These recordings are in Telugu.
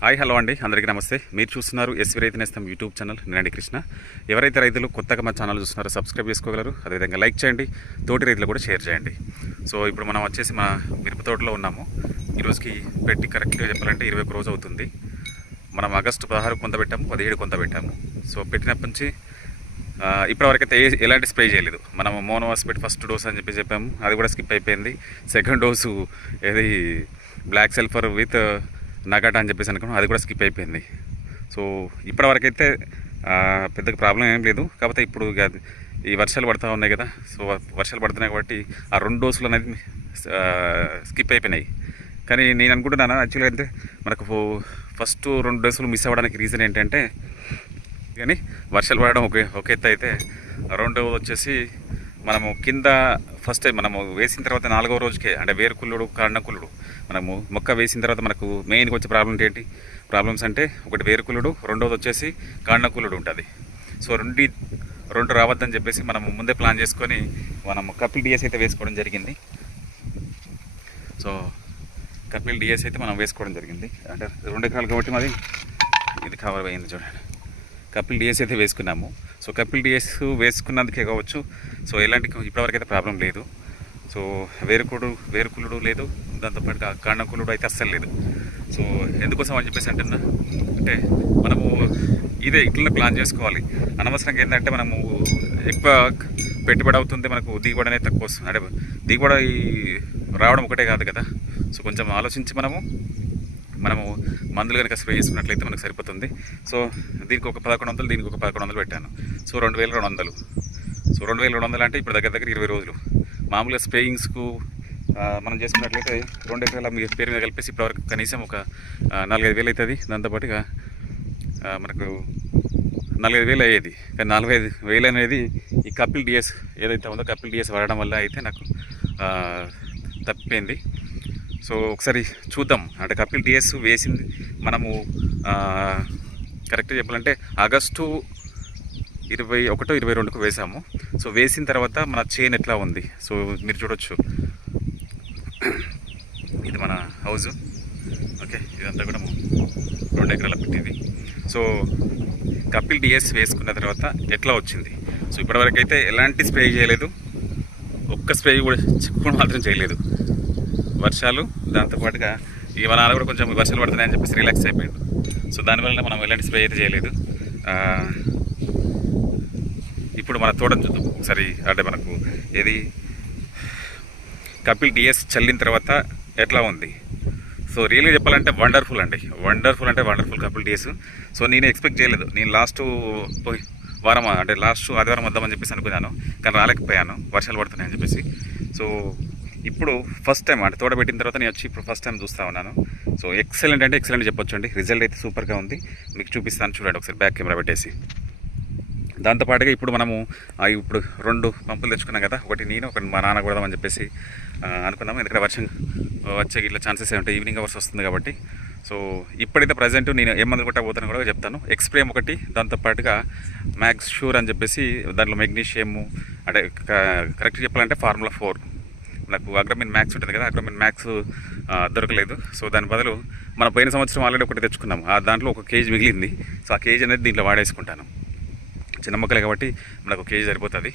హాయ్ హలో అండి. అందరికీ నమస్తే. మీరు చూస్తున్నారు ఎస్వి రైతు నేస్తం యూట్యూబ్ ఛానల్. నేనండి కృష్ణ. ఎవరైతే రైతులు కొత్తగా మా ఛానల్ చూస్తున్నారో సబ్స్క్రైబ్ చేసుకోగలరు. అదేవిధంగా లైక్ చేయండి. తోటి రైతులు కూడా షేర్ చేయండి. సో ఇప్పుడు మనం వచ్చేసి మా మిరప తోటలో ఉన్నాము. ఈరోజుకి పెట్టి కరెక్ట్గా చెప్పాలంటే ఇరవై ఒక రోజు అవుతుంది. మనం ఆగస్టు పదహారు కొంత పెట్టాము పదిహేడు కొంత పెట్టాము. సో పెట్టినప్పటి నుంచి ఇప్పటివరకైతే ఏ ఎలాంటి స్ప్రే చేయలేదు. మనం మోనో హాస్పిటల్ ఫస్ట్ డోస్ అని చెప్పి చెప్పాము. అది కూడా స్కిప్ అయిపోయింది. సెకండ్ డోసు ఏది బ్లాక్ సల్ఫర్ విత్ నగట అని చెప్పేసి అనుకున్నాం. అది కూడా స్కిప్ అయిపోయింది. సో ఇప్పటివరకైతే పెద్దగా ప్రాబ్లం ఏం లేదు. కాకపోతే ఇప్పుడు ఇక ఈ వర్షాలు పడుతూ ఉన్నాయి కదా. సో వర్షాలు పడుతున్నాయి కాబట్టి ఆ రెండు డోసులు అనేది స్కిప్ అయిపోయినాయి. కానీ నేను అనుకుంటున్నాను యాక్చువల్గా అయితే మనకు ఫస్ట్ రెండు డోసులు మిస్ అవ్వడానికి రీజన్ ఏంటంటే కానీ వర్షాలు పడడం ఒకే ఒక ఎత్తు అయితే రెండవది వచ్చేసి మనము కింద ఫస్ట్ టైం మనము వేసిన తర్వాత నాలుగో రోజుకే అంటే వేరుకుల్లుడు కాండకుల్లుడు మనము మొక్క వేసిన తర్వాత మనకు మెయిన్గా వచ్చే ప్రాబ్లమ్స్ ఏంటి? ప్రాబ్లమ్స్ అంటే ఒకటి వేరుకుల్లుడు రెండోది వచ్చేసి కాండకుల్లుడు ఉంటుంది. సో రెండు రెండు రావద్దని చెప్పేసి మనము ముందే ప్లాన్ చేసుకొని మనము కపిల్ డిఎస్ అయితే వేసుకోవడం జరిగింది. సో కపిల్ డిఎస్ అయితే మనం వేసుకోవడం జరిగింది. అంటే రెండు ఎకరాలు కాబట్టి మాది ఇది కవర్ అయింది చూడండి. కపిల్ డిఎస్ అయితే వేసుకున్నాము. సో కపిల్ డిఎస్ వేసుకున్నందుకే కావచ్చు. సో ఎలాంటి ఇప్పటివరకు అయితే ప్రాబ్లం లేదు. సో వేరుకుడు వేరుకులుడు లేదు. దాంతోపాటు కాండకులుడు అయితే అస్సలు లేదు. సో ఎందుకోసం అని చెప్పేసి అంటున్నా అంటే మనము ఇదే ఇట్లనే ప్లాన్ చేసుకోవాలి. అనవసరంగా ఏంటంటే మనము ఎక్కువ పెట్టుబడి అవుతుంది మనకు దిగుబడి అనేది తక్కువ వస్తుంది. అంటే దిగుబడి రావడం ఒకటే కాదు కదా. సో కొంచెం ఆలోచించి మనము మనము మందులు కనుక స్ప్రే చేసుకున్నట్లయితే మనకు సరిపోతుంది. సో దీనికి ఒక పదకొండు వందలు దీనికి ఒక పదకొండు వందలు పెట్టాను. సో రెండు వేల రెండు వందలు. సో రెండు వేల రెండు వందలు అంటే ఇప్పుడు దగ్గర దగ్గర ఇరవై రోజులు. మామూలుగా స్ప్రేయింగ్స్కు మనం చేసుకున్నట్లయితే రెండు ఎకరాల మీ పేరు మీద కలిపేసి ఇప్పటివరకు కనీసం ఒక నాలుగైదు వేలు అవుతుంది. దాంతోపాటుగా మనకు నాలుగైదు వేలు అయ్యేది. కానీ నాలుగైదు వేలు అనేది ఈ కపిల్ డిఎస్ ఏదైతే ఉందో కపిల్ డిఎస్ వాడడం వల్ల అయితే నాకు తప్పింది తప్పిపోయింది. సో ఒకసారి చూద్దాం. అంటే కపిల్ డిఎస్ వేసింది. మనము కరెక్ట్గా చెప్పాలంటే ఆగస్టు ఇరవై ఒకటో ఇరవై రెండుకు వేసాము. సో వేసిన తర్వాత మన చైన్ ఎట్లా ఉంది? సో మీరు చూడొచ్చు. ఇది మన హౌస్ ఓకే ఇదంతా కూడా రెండు ఎకరాల పెట్టింది. సో కపిల్ డిఎస్ వేసుకున్న తర్వాత ఎట్లా వచ్చింది? సో ఇప్పటివరకు అయితే ఎలాంటి స్ప్రే చేయలేదు. ఒక్క స్ప్రే కూడా కూడా మాత్రం చేయలేదు. వర్షాలు దాంతోపాటుగా ఈ వనాలు కూడా కొంచెం వర్షాలు పడుతున్నాయని చెప్పేసి రిలాక్స్ అయిపోయింది సో దానివల్ల మనం ఎలాంటి స్ప్రే అయితే చేయలేదు. ఇప్పుడు మన తోటను చూద్దాం. ఒకసారి అంటే మనకు ఏది? కపిల్ డిఎస్ చల్లిన తర్వాత ఎట్లా ఉంది? సో రియల్గా చెప్పాలంటే వండర్ఫుల్ అండి. వండర్ఫుల్ అంటే వండర్ఫుల్ కపిల్ డిఎస్ సో నేను ఎక్స్పెక్ట్ చేయలేదు. నేను లాస్ట్ పోయి వారం అంటే లాస్ట్ ఆదివారం వద్దామని చెప్పేసి అనుకున్నాను. కానీ రాలేకపోయాను. వర్షాలు పడుతున్నాయని చెప్పేసి. సో ఇప్పుడు ఫస్ట్ టైం అంటే తోడబెట్టిన తర్వాత నేను వచ్చి ఇప్పుడు ఫస్ట్ టైం చూస్తూ ఉన్నాను. సో ఎక్సలెంట్ అంటే ఎక్సలెంట్ చెప్పొచ్చు అండి రిజల్ట్ అయితే సూపర్గా ఉంది. మీకు చూపిస్తాను చూడండి ఒకసారి బ్యాక్ కెమెరా పెట్టేసి. దాంతోపాటుగా ఇప్పుడు మనము ఇప్పుడు రెండు పంపులు తెచ్చుకున్నాం కదా. ఒకటి నేను ఒకటి మా నాన్న కొడదామని చెప్పేసి అనుకున్నాము. ఎందుకంటే వర్షం వచ్చే ఇట్లా ఛాన్సెస్ ఉంటాయి. ఈవినింగ్ అవర్స్ వస్తుంది కాబట్టి. సో ఇప్పుడైతే ప్రజెంట్ నేను ఏ మందులు కొట్టబోతాను కూడా చెప్తాను. ఎక్స్ప్రేమ్ ఒకటి దాంతోపాటుగా మ్యాక్స్ షూర్ అని చెప్పేసి దాంట్లో మెగ్నీషియము అంటే కరెక్ట్ చెప్పాలంటే ఫార్ములా ఫోర్ నాకు అగ్రమిన్ మ్యాక్స్ ఉంటుంది కదా అగ్రమిన్ మ్యాక్స్ దొరకలేదు. సో దాని బదులు మన పోయిన సంవత్సరం ఆల్రెడీ ఒకటి తెచ్చుకున్నాం ఆ దాంట్లో ఒక కేజీ మిగిలింది. సో ఆ కేజీ అనేది దీంట్లో వాడేసుకుంటాను. చిన్న మొక్కలే కాబట్టి మనకు ఒక కేజీ సరిపోతుంది.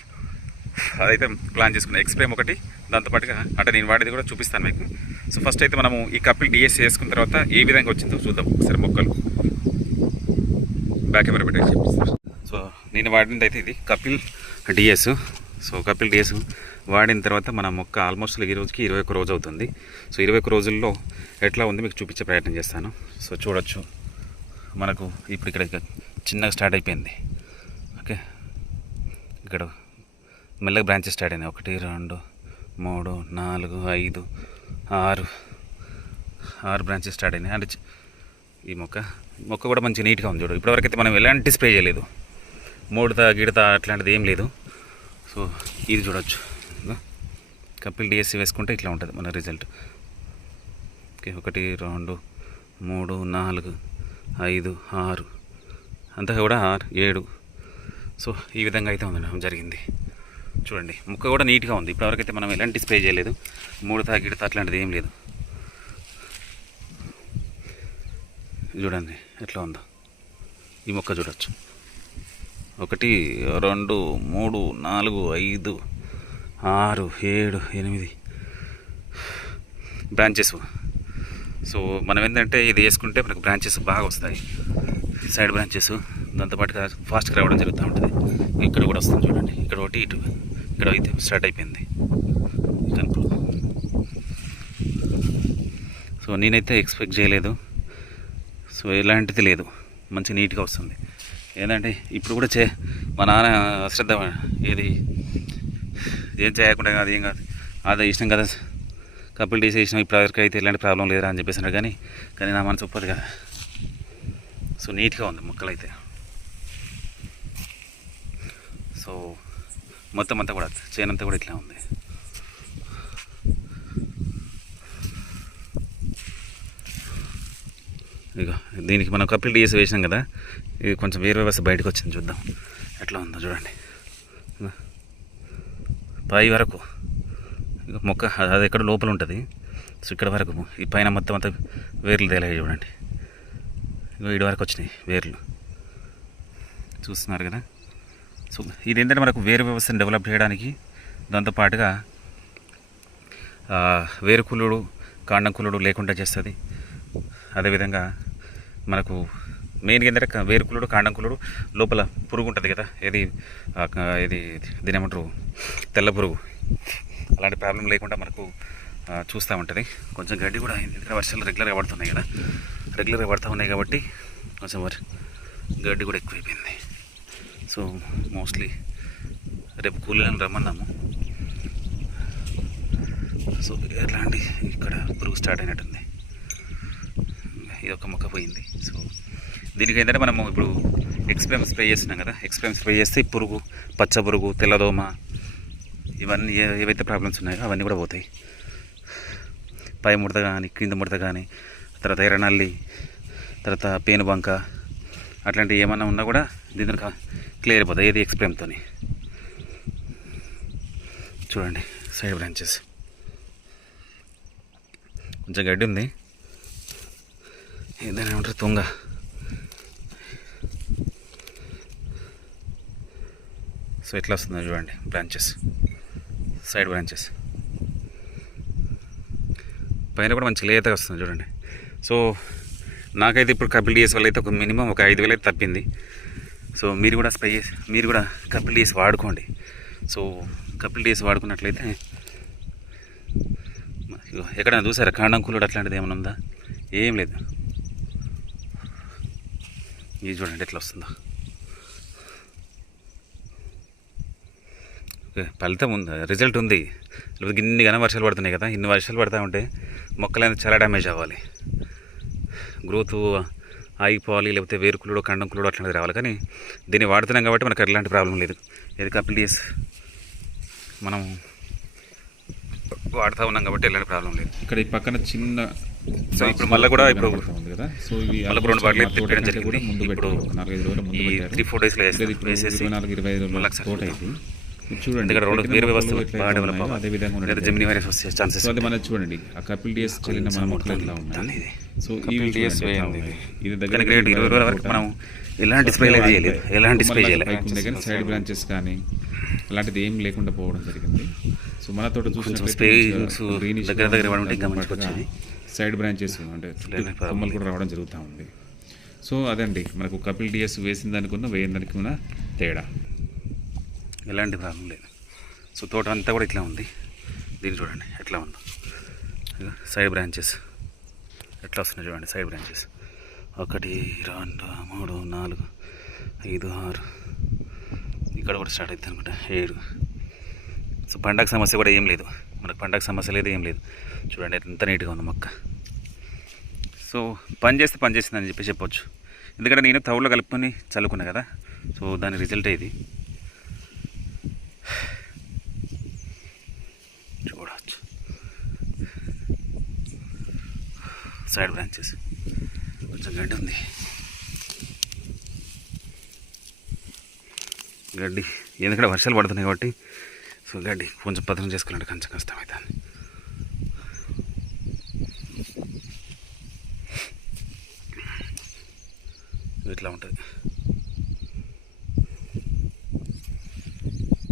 అదైతే ప్లాన్ చేసుకున్నాం. ఎక్స్ప్రేమ్ ఒకటి దాంతోపాటుగా అంటే నేను వాడేది కూడా చూపిస్తాను మీకు. సో ఫస్ట్ అయితే మనము ఈ కపిల్ డిఎస్ చేసుకున్న తర్వాత ఏ విధంగా వచ్చిందో చూద్దాం. ఒకసారి మొక్కలు. బ్యాక్ కెమెరా పెట్టేసి చూపిస్తాను. సో నేను వాడినది అయితే ఇది Kapil DS so Kapil DS వాడిన తర్వాత మన మొక్క ఆల్మోస్ట్ ఈ రోజుకి ఇరవై ఒక రోజు అవుతుంది. సో ఇరవై ఒక రోజుల్లో ఎట్లా ఉంది మీకు చూపించే ప్రయత్నం చేస్తాను. సో చూడొచ్చు. మనకు ఇప్పుడు ఇక్కడ చిన్నగా స్టార్ట్ అయిపోయింది. ఓకే? ఇక్కడ మెల్లగా బ్రాంచెస్ స్టార్ట్ అయినాయి. ఒకటి రెండు మూడు నాలుగు ఐదు ఆరు ఆరు బ్రాంచెస్ స్టార్ట్ అయినాయి. అంటే ఈ మొక్క మొక్క కూడా మంచి నీట్గా ఉంది చూడు. ఇప్పటివరకు అయితే మనం ఎలాంటి స్ప్రే చేయలేదు. మూడత గిడత అట్లాంటిది ఏం లేదు. సో ఇది చూడొచ్చు. కపిల్ డిఎస్సి వేసుకుంటే ఇట్లా ఉంటుంది మన రిజల్ట్. ఓకే ఒకటి రెండు మూడు నాలుగు ఐదు ఆరు అంతా కూడా ఆరు ఏడు. సో ఈ విధంగా అయితే ఉంది జరిగింది. చూడండి ముక్క కూడా నీట్గా ఉంది. ఇప్పటివరకైతే మనం ఎలాంటి స్ప్రే చేయలేదు. మూడు గిడత అట్లాంటిది ఏం లేదు. చూడండి ఎట్లా ఉందో. ఈ మొక్క చూడొచ్చు. ఒకటి రెండు మూడు నాలుగు ఐదు ఆరు ఏడు ఎనిమిది. బ్రాంచెస్ సో మనం ఏంటంటే ఇది వేసుకుంటే మనకు బ్రాంచెస్ బాగా వస్తాయి. సైడ్ బ్రాంచెస్ దాంతోపాటుగా ఫాస్ట్గా రావడం జరుగుతూ ఉంటుంది. ఇక్కడ కూడా వస్తుంది చూడండి. ఇక్కడ ఒకటి ఇటు. ఇక్కడ అయితే స్టార్ట్ అయిపోయింది. కనుక సో నేనైతే ఎక్స్పెక్ట్ చేయలేదు. సో ఎలాంటిది లేదు. మంచి నీట్గా వస్తుంది. ఏంటంటే ఇప్పుడు కూడా చే మా నాన్న శ్రద్ధ ఏది ఏం చేయకుండా కాదు ఏం కాదు. అదే ఇష్టం కదా. కపిల్ డేస్ వేసినాం ఇప్పుడు ఎవరికి అయితే ఎలాంటి ప్రాబ్లం లేదురా అని చెప్పేసి కానీ కానీ నా మనసు ఒప్పదు కదా. సో నీట్గా ఉంది మొక్కలైతే. సో మొత్తం అంతా కూడా చేనంతా కూడా ఇట్లా ఉంది. ఇక దీనికి మనం కపిల్ డిఎస్ వేసినాం కదా ఇది కొంచెం వేరు వ్యవస్థ బయటకు వచ్చింది చూద్దాం. ఎట్లా ఉందో చూడండి. పై వరకు మొక్క అది ఎక్కడ లోపల ఉంటుంది. సో ఇక్కడ వరకు ఈ పైన మొత్తం అంతా వేర్లు తేలాయి చూడండి. ఇగో ఇటు వరకు వచ్చినాయి వేర్లు. చూస్తున్నారు కదా? సో ఇది ఏంటంటే మనకు వేరు వ్యవస్థను డెవలప్ చేయడానికి దాంతోపాటుగా కులుడు కాండం కులుడు లేకుండా చేస్తుంది. అదేవిధంగా మనకు మెయిన్గా ఏంటంటే క- వేరుకులుడు కాండంకులుడు లోపల పురుగు ఉంటుంది కదా. ఏది ఇది దీని ఏమంటారు? తెల్ల పురుగు. అలాంటి ప్రాబ్లం లేకుండా మనకు చూస్తూ ఉంటుంది. కొంచెం గడ్డి కూడా అయింది. ఎందుకంటే వర్షాలు రెగ్యులర్గా పడుతున్నాయి కదా. రెగ్యులర్గా పడుతూ ఉన్నాయి కాబట్టి కొంచెం గడ్డి కూడా ఎక్కువైపోయింది. సో మోస్ట్లీ రేపు కూలీలను రమ్మన్నాము. సో ఎట్లాంటి ఇక్కడ పురుగు స్టార్ట్ అయినట్టుంది. ఇది ఒక మొక్క పోయింది. సో దీనికి ఏంటంటే మనము ఇప్పుడు ఎక్స్ప్రెమ్ స్ప్రే చేస్తున్నాం కదా. ఎక్స్ప్రెమ్ స్ప్రే చేస్తే పురుగు పచ్చ పురుగు తెల్లదోమ ఇవన్నీ ఏవైతే ప్రాబ్లమ్స్ ఉన్నాయో అవన్నీ కూడా పోతాయి. పై ముడత కానీ కింద ముడత కానీ తర్వాత ఎర్రనల్లి తర్వాత పేనుబంక అట్లాంటివి ఏమన్నా ఉన్నా కూడా దీని క్లియర్ అయిపోతాయి ఏది ఎక్స్ప్రెమ్తో చూడండి సైడ్ బ్రాంచెస్ కొంచెం గడ్డి ఉంది. ఏదైనా ఉంటారు తుంగ. సో ఎట్లా వస్తుందో చూడండి బ్రాంచెస్ సైడ్ బ్రాంచెస్ పైన కూడా మంచి లేతగా వస్తుంది చూడండి. సో నాకైతే ఇప్పుడు కపిల్ డిఎస్ వల్ల అయితే ఒక మినిమం ఒక ఐదు వేలు అయితే తప్పింది. సో మీరు కూడా స్ప్రే చేసి మీరు కూడా కపిల్ డిఎస్ వాడుకోండి. సో కపిల్ డిఎస్ వాడుకున్నట్లయితే ఎక్కడైనా చూసారా? కాండం కాండంకులుడు అట్లాంటిది ఏమైనా ఉందా? ఏం లేదు. ఇది చూడండి ఎట్లా వస్తుందా ఓకే, ఫలితం ఉంది రిజల్ట్ ఉంది. లేకపోతే ఇన్ని ఘన వర్షాలు పడుతున్నాయి కదా ఇన్ని వర్షాలు పడతా ఉంటే మొక్కలైనా చాలా డ్యామేజ్ అవ్వాలి. గ్రోత్ ఆగిపోవాలి లేకపోతే వేరుకులుడు కండంకులుడు అట్లాంటిది రావాలి. కానీ దీన్ని వాడుతున్నాం కాబట్టి మనకు ఎలాంటి ప్రాబ్లం లేదు. ఇది కపిల్ డేస్ మనం వాడుతూ ఉన్నాం కాబట్టి ఎలాంటి ప్రాబ్లం లేదు. ఇక్కడ ఈ పక్కన చిన్న సో ఇప్పుడు మళ్ళీ కూడా ఇప్పుడు కదా? సో ఇవి మళ్ళీ రెండు బాటిల్ తిప్పడం జరిగింది కూడా ముందు ఇప్పుడు నాలుగైదు రోజుల ముందు ఈ త్రీ ఫోర్ డేస్లో వేసేసి నాలుగు ఇరవై ఐదు రోజుల తోట చూద్దాం. చూడండి. వేరు బాగా డెవలప్ అదే విధంగా లేదా ఉన్నట్టు. జమిని వైరస్ వచ్చే ఛాన్సెస్ సో అది మనం చూడండి. ఆ కపిల్ డిఎస్ చెల్లిన మన మొక్కలు ఎట్లా ఉన్నాయి సో కపిల్ ఉన్నాయి. ఇది. దగ్గర గ్రేట్ ఇరవై రోజుల వరకు మనం ఎలాంటి చేయలేదు. ఎలాంటి చేయలేదు. కానీ సైడ్ బ్రాంచెస్ కానీ అలాంటిది ఏం లేకుండా పోవడం జరిగింది. సో మన తోట దగ్గర దగ్గర. సైడ్ బ్రాంచెస్ అంటే కొమ్మలు కూడా రావడం జరుగుతూ ఉంది. సో అదండి. మనకు కపిల్ డిఎస్ వేసిన దానికి ఉన్న వేయని దానికి ఉన్న తేడా. ఎలాంటి ప్రాబ్లం లేదు. సో తోట అంతా కూడా ఇట్లా ఉంది. దీన్ని చూడండి ఎట్లా ఉందో. సైడ్ బ్రాంచెస్ ఎట్లా వస్తున్నాయి చూడండి సైడ్ బ్రాంచెస్ ఒకటి రెండు మూడు నాలుగు ఐదు ఆరు. ఇక్కడ కూడా స్టార్ట్ అవుతుంది అనుకుంటా ఏడు. సో పండగ సమస్య కూడా ఏం లేదు. మనకు పండగ సమస్య లేదు ఏం లేదు. చూడండి ఎంత నీట్గా ఉంది మొక్క. సో పని చేస్తే పని చేసిందని చెప్పి చెప్పొచ్చు. ఎందుకంటే నేను తవులో కలుపుకొని చల్లుకున్నా కదా. సో దాని రిజల్ట్ ఇది. సైడ్ బ్రాంచెస్ కొంచెం గడ్డి ఉంది. గడ్డి ఎందుకంటే వర్షాలు పడుతున్నాయి కాబట్టి. సో గడ్డి కొంచెం పతనం చేసుకోవాలంటే కొంచెం కష్టమవుతుంది ఇట్లా ఉంటుంది.